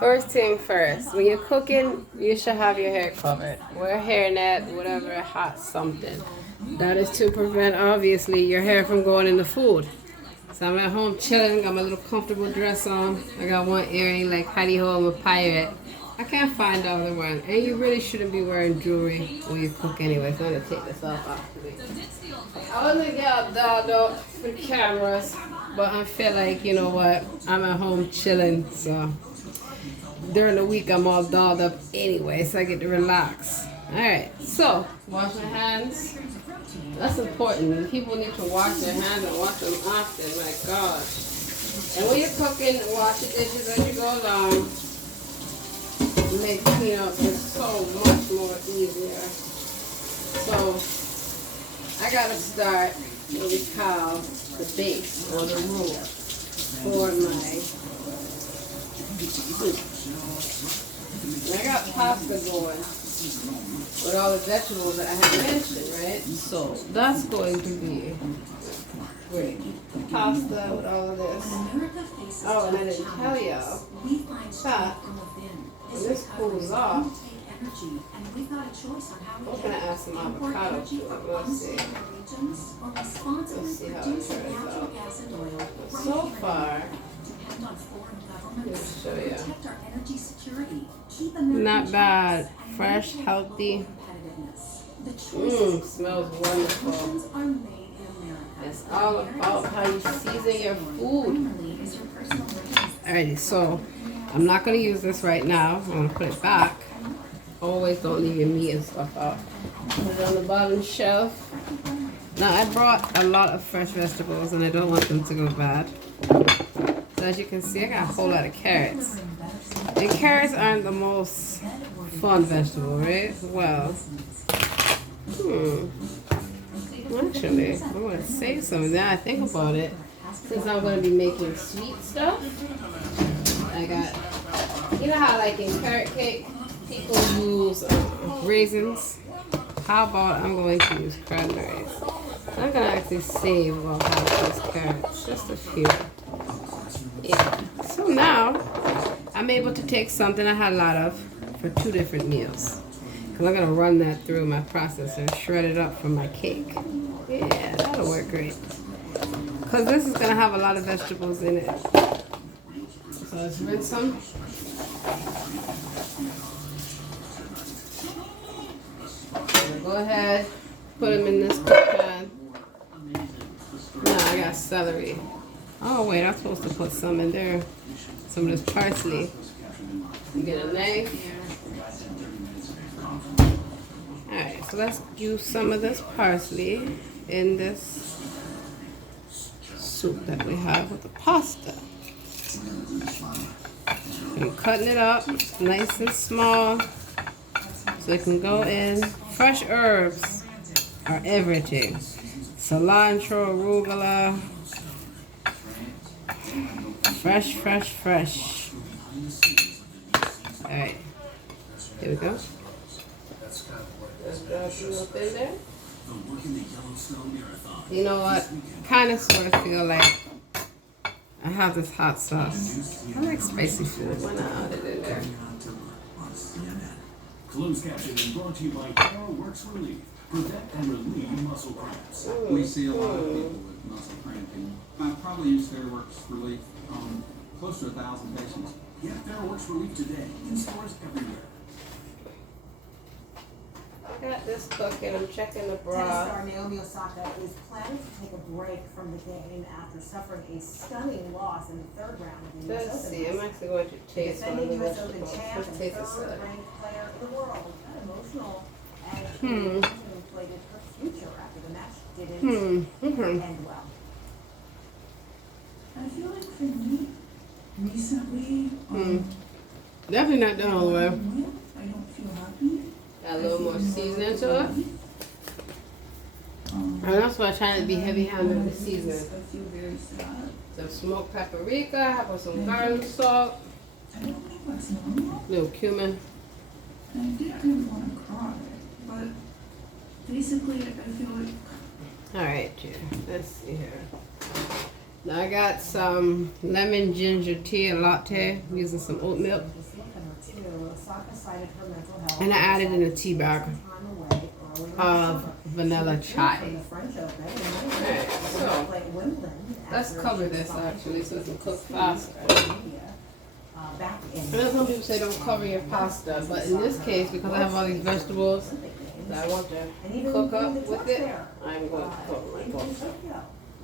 First thing first, when you're cooking, you should have your hair covered. Wear a hairnet, whatever, hot something. That is to prevent, obviously, your hair from going in the food. So I'm at home chilling, got my little comfortable dress on. I got one earring like Hattie Ho, I'm a pirate. I can't find the other one. And you really shouldn't be wearing jewelry when you cook anyway. So I'm going to take this off after. I wasn't get all dolled up for the cameras, but I feel like, you know what, I'm at home chilling, so during the week I'm all dolled up anyway, so I get to relax. Alright, so wash your hands. That's important. People need to wash their hands and wash them often, my gosh. And when you're cooking, wash your dishes as you go along. Make cleanup just so much more easier. So I gotta start what we call the base or the rule for my soup. And I got pasta going with all the vegetables that I have mentioned, right? So that's going to be great. Pasta with all of this. Oh, and I didn't tell y'all that when this cools off, I'm gonna add some avocado to it. Let's see. Let's see how it turns out. But so far, let's show you. Not bad. Fresh, healthy. Smells wonderful. It's all about how you season your food. Alrighty, so I'm not gonna use this right now. I'm gonna put it back. Always don't leave your meat and stuff out. Put it on the bottom shelf. Now I brought a lot of fresh vegetables and I don't want them to go bad. So as you can see, I got a whole lot of carrots. And carrots aren't the most fun vegetable, right? Well, actually, I'm gonna save some of that. I think about it. Since I'm gonna be making sweet stuff, I got, you know how like in carrot cake, people use raisins. How about I'm going to use cranberries? I'm gonna actually save about half these carrots, just a few. Yeah. So now I'm able to take something I had a lot of for 2 different meals. Cause I'm gonna run that through my processor, shred it up for my cake. Yeah, that'll work great. Cause this is gonna have a lot of vegetables in it. So let's rinse some. Go ahead, put them in this pan. Now I got celery. Oh wait, I'm supposed to put some in there. Some of this parsley. You get a knife. Alright, so let's use some of this parsley in this soup that we have with the pasta. I'm cutting it up nice and small so it can go in. Fresh herbs are everything. Cilantro, arugula. Fresh, fresh, fresh. Alright, here we go. Let's drop you up in there. You know what? Kind of sort of feel like I have this hot sauce. I like spicy food. Why not add it in there? Closed captioning brought to you by Yall Works Relief. Prevent and relieve muscle cramps. We see a lot of people with muscle cramping. I probably use TheraWorks Relief on close to 1,000 patients. Get TheraWorks Relief today in stores everywhere. I got this cooking. I'm checking the Tennis broth. star Naomi Osaka is planning to take a break from the game after suffering a stunning loss in the 3rd round of the US Let's Open. see. I'm actually going to taste one of Defending the US Open vegetables. champ Let's and taste the celery. 3rd-ranked player in the world got emotional as she contemplated her future after the match didn't end well. I feel like for me, recently, Definitely not done all the way. I don't feel happy. Got a little more seasoning to it. And that's why I'm trying to be heavy-handed with the seasoning. I feel very sad. Some smoked paprika, how about some garlic salt, I don't think that's normal. little cumin. And I didn't really want to cry, but basically, I feel like All right, Jen. Let's see here. Now I got some lemon ginger tea and latte. I'm using some oat milk. And I added in a tea bag of vanilla chai. Alright, so let's cover this actually so it can cook faster. I know some people say don't cover your pasta, but in this case, because I have all these vegetables that I want to cook up with it, I'm going to cover my pasta.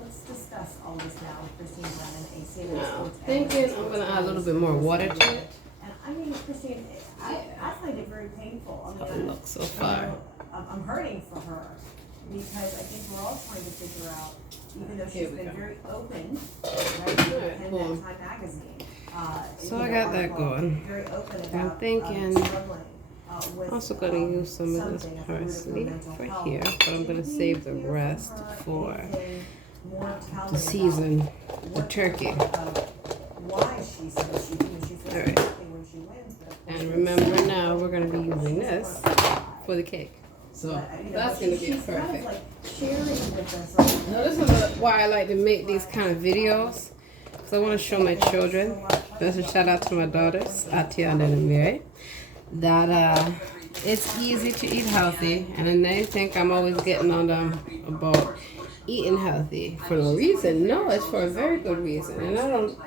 Let's discuss all this now with Christine Brennan, a CBS Now, Sports thinking I'm going to add a little bit more water to it. And I mean, Christine, I find it very painful. I How it mean, looks so far. I'm hurting for her because I think we're all trying to figure out, even though Here she's we been go. very open, right, in boom. that Time magazine. So I got that going. Very open about, I'm thinking struggling, I'm also going to use some of this parsley for here, but I'm going to save the rest for to season the turkey. Why she says she feels Alright. happy when she wins, but And remember now we're going to be using this for the cake. So that's going to be she's kind of perfect. like sharing with us. Now this is why I like to make these kind of videos. Because I want to show my children. That's a shout out to my daughters, Atiana and Mary. That it's easy to eat healthy. And then they think I'm always getting on them about eating healthy for no reason. No, it's for a very good reason. And I don't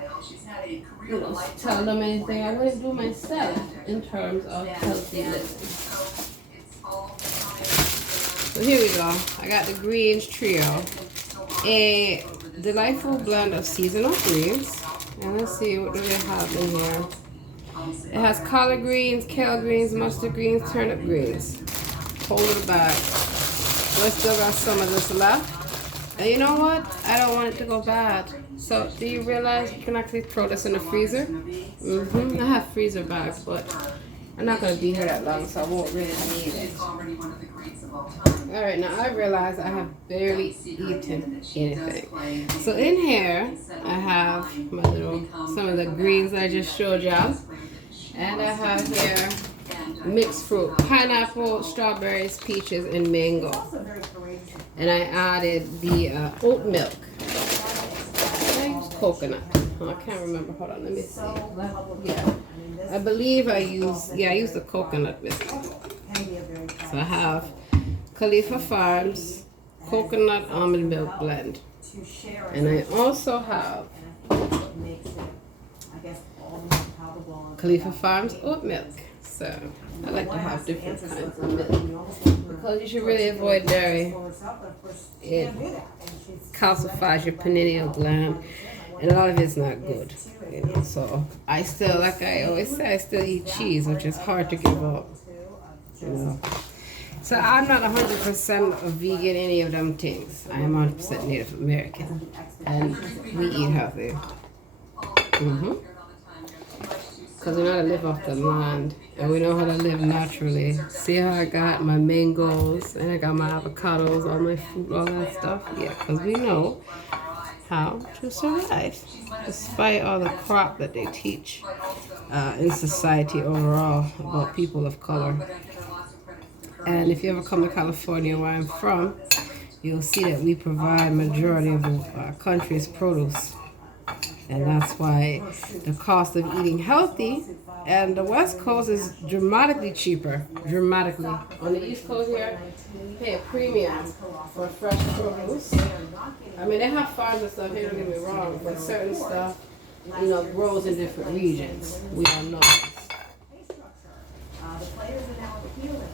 tell them anything I wouldn't do myself in terms of healthy living. So here we go. I got the greens trio. A delightful blend of seasonal greens. And let's see, what do they have in here? It has collard greens, kale greens, mustard greens, turnip greens. Whole little bag. So I still got some of this left. And you know what? I don't want it to go bad. So do you realize you can actually throw this in the freezer? I have freezer bags, but I'm not going to be here that long, so I won't really need it. Alright, now I realize I have barely eaten anything. So in here, I have my some of the greens I just showed y'all. And I have here mixed fruit, pineapple, strawberries, peaches, and mango. And I added the oat milk. I used coconut. Oh, I can't remember. Hold on, let me see. Yeah, I believe I used the coconut biscuit. So I have Khalifa Farms coconut almond milk blend, and I also have Khalifa Farms oat milk. So I like to have different kinds of milk because you should really avoid dairy. It calcifies your pineal gland, and a lot of it's not good. You know, so I still, like I always say, I still eat cheese, which is hard to give up. You know. So I'm not 100% a vegan, any of them things. I am 100% Native American, and we eat healthy. Because we know how to live off the land, and we know how to live naturally. See how I got my mangoes, and I got my avocados, all my fruit, all that stuff? Yeah, because we know how to survive, despite all the crap that they teach in society overall about people of color. And if you ever come to California, where I'm from, you'll see that we provide majority of our country's produce. And that's why the cost of eating healthy and the West Coast is dramatically cheaper. Dramatically. On the East Coast here, you pay a premium for fresh produce. I mean, they have farms and stuff here, don't get me wrong, but certain stuff, you know, grows in different regions. We don't know this.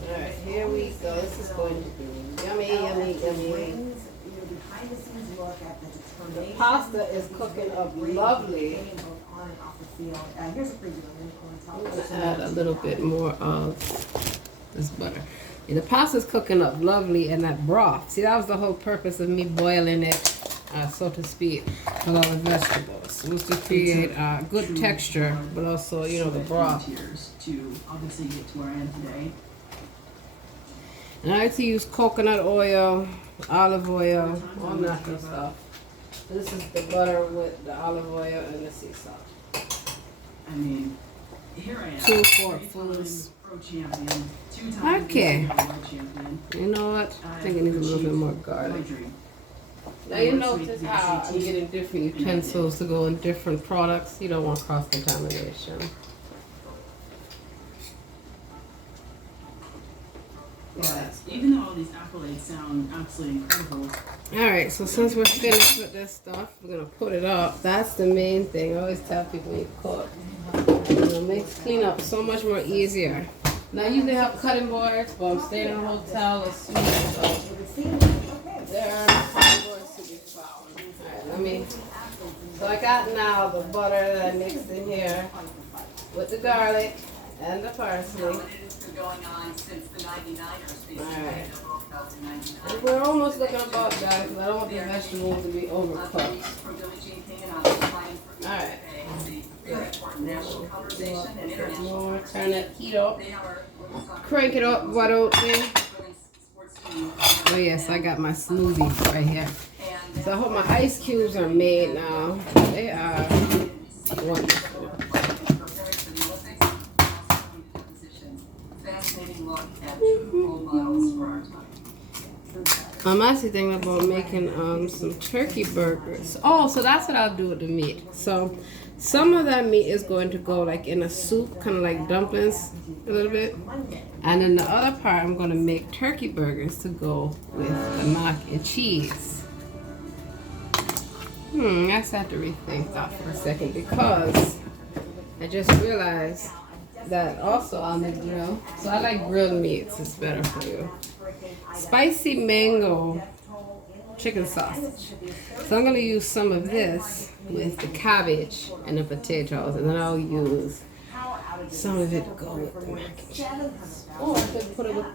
Alright, here we go. This is going to be yummy, yummy, yummy. The pasta is cooking up lovely. I'm going to add a little bit more of this butter. Yeah, the pasta is cooking up lovely in that broth. See, that was the whole purpose of me boiling it, so to speak, with all the vegetables. Was to create good texture, but also, you know, the broth. To obviously get to where I am today. And I like to use coconut oil, olive oil, all natural stuff. This is the butter with the olive oil and the sea salt. I mean, here I am. 2 forkfuls. Pro champion. 2 times Okay. world champion. You know what? I think it needs a little bit more garlic. My dream. Now you notice how I'm getting different utensils to go in different products. You don't want cross-contamination. Yes. Even though all these accolades sound absolutely incredible. Alright, so since we're finished with this stuff, we're going to put it up. That's the main thing. I always tell people when you cook. It makes cleanup so much more easier. Now, I usually have cutting boards, but I'm staying in a hotel. It's sweet, so there are no cutting boards to be found. Alright, let me. So I got now the butter that I mixed in here with the garlic and the parsley. Alright. And we're almost looking about that because I don't want the vegetables to be overcooked. Alright. More, turn that heat up. Crank it up, what out there? Oh yes, I got my smoothie right here. So I hope my ice cubes are made now. They are wonderful. I'm actually thinking about making some turkey burgers. Oh, so that's what I'll do with the meat. So some of that meat is going to go like in a soup, kind of like dumplings a little bit. And then the other part, I'm going to make turkey burgers to go with the mac and cheese. I just have to rethink that for a second because I just realized that also on the grill. So I like grilled meats, it's better for you. Spicy mango chicken sausage. So I'm going to use some of this with the cabbage and the potatoes, and then I'll use some of it to go with the mac and cheese. Or I could put it with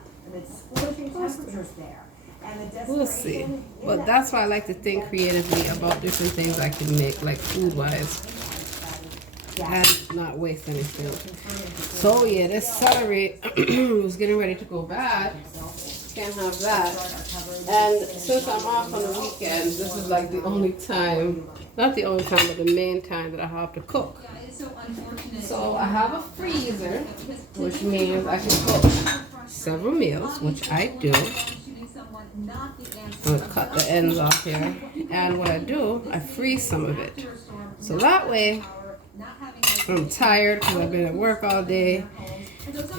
we'll see. But that's why I like to think creatively about different things I can make, like food-wise, and not waste any food. So yeah, this celery was getting ready to go bad. Can't have that. And since I'm off on the weekends, this is like the only time, not the only time, but the main time that I have to cook. So I have a freezer, which means I can cook several meals, which I do. I'm going to cut the ends off here. And what I do, I freeze some of it. So that way, I'm tired because I've been at work all day.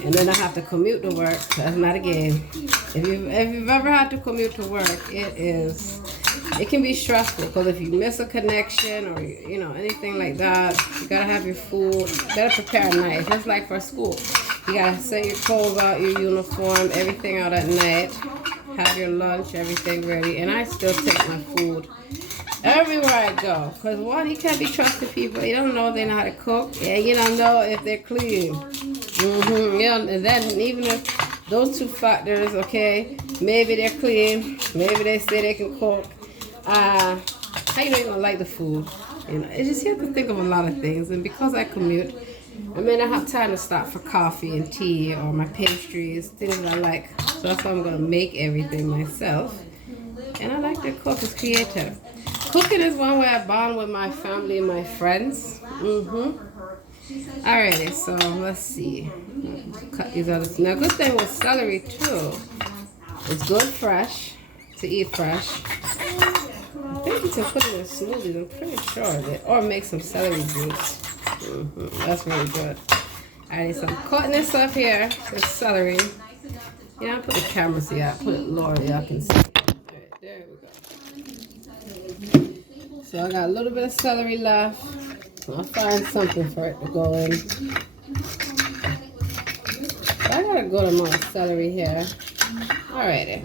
And then I have to commute to work. That's not a game. If you've ever had to commute to work, it can be stressful because if you miss a connection or anything like that, you gotta have your food. You gotta prepare at night. Just like for school, you gotta set your clothes out, your uniform, everything out at night. Have your lunch, everything ready. And I still take my food everywhere I go. Because one, you can't be trusting people. You don't know if they know how to cook. And you don't know if they're clean. And then even if those two factors, okay, maybe they're clean, maybe they say they can cook. How you know you're gonna like the food? It's just you have to think of a lot of things. And because I commute, I may not have time to stop for coffee and tea or my pastries, things that I like. So that's why I'm gonna make everything myself. And I like to cook. It's creative. Cooking is one way I bond with my family and my friends. Alrighty, so let's see. Cut these others. Now, good thing with celery too, it's good fresh, to eat fresh. I think you can put it in smoothies, I'm pretty sure of it. Or make some celery juice. That's really good. Alright, so I'm cutting this up here, this celery. I put the camera so y'all put it lower, y'all can see. Alright, there we go. So I got a little bit of celery left. I'll find something for it to go in. I got a good amount of celery here. Alrighty.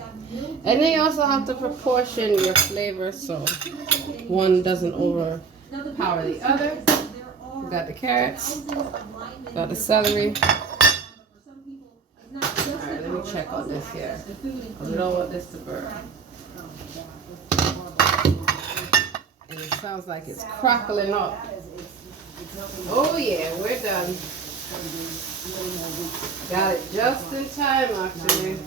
And then you also have to proportion your flavor so one doesn't overpower the other. We got the carrots, got the celery. Alright, let me check on this here. I don't want this to burn. And it sounds like it's crackling up. Oh yeah, we're done. Got it just in time, actually.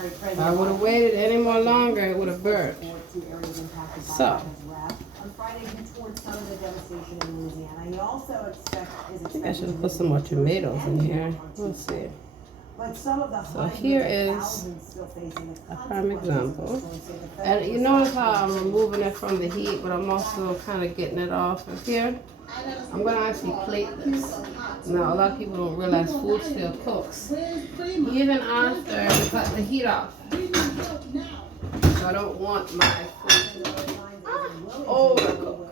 If I would have waited any more longer, it would have burnt. So. I think I should have put some more tomatoes in here. Let's see. But some of the So here is a prime example. And you notice how I'm removing it from the heat, but I'm also kind of getting it off of here. I'm going to actually plate this. Now, a lot of people don't realize food still cooks even after you cut the heat off. So I don't want my food to overcook.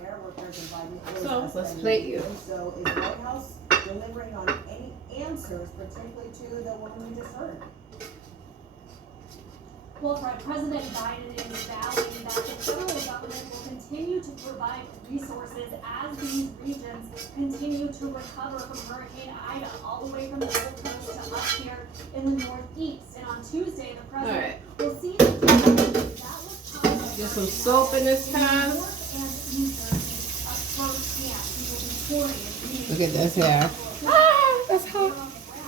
So let's plate you. So is the White House delivering on any answers, particularly to the one we just heard? Well, Fred, President Biden is vowing that the federal government will continue to provide resources as these regions continue to recover from Hurricane Ida, all the way from the Gulf Coast to up here in the Northeast. And on Tuesday, the president will see that was Get some soap in this pan. Look at this here. Ah, that's hot.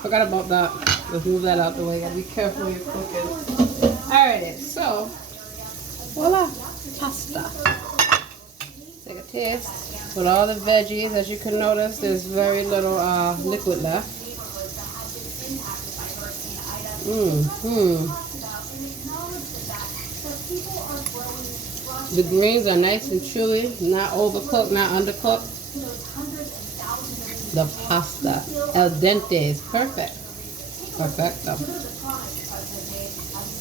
Forgot about that. Let's move that out the way. Gotta be careful when you're cooking. Alrighty, so voila, pasta. Take a taste. With all the veggies, as you can notice, there's very little liquid left. The greens are nice and chewy, not overcooked, not undercooked. The pasta, al dente, is perfect. Perfecto.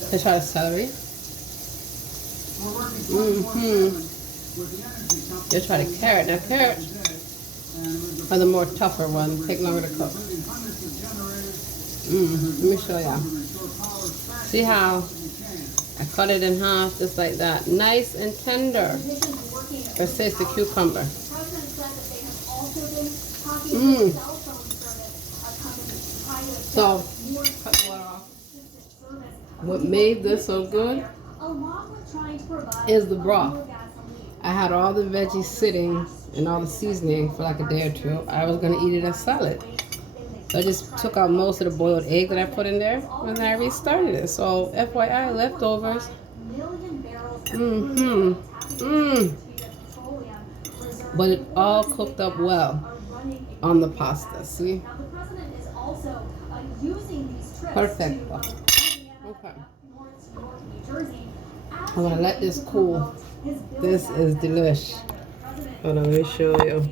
Let's try the celery. Let's try the carrot. Now carrots are the more tougher ones, take longer to cook. Let me show ya. See how I cut it in half just like that. Nice and tender. Let's taste the cucumber. So, cut the water off. What made this so good is the broth. I had all the veggies sitting and all the seasoning for like a day or two. I was going to eat it as salad. So I just took out most of the boiled egg that I put in there and then I restarted it. So FYI, leftovers. But it all cooked up well on the pasta. See? Perfect. Okay. I'm gonna let this cool. This is delish. Hold on, let me show you.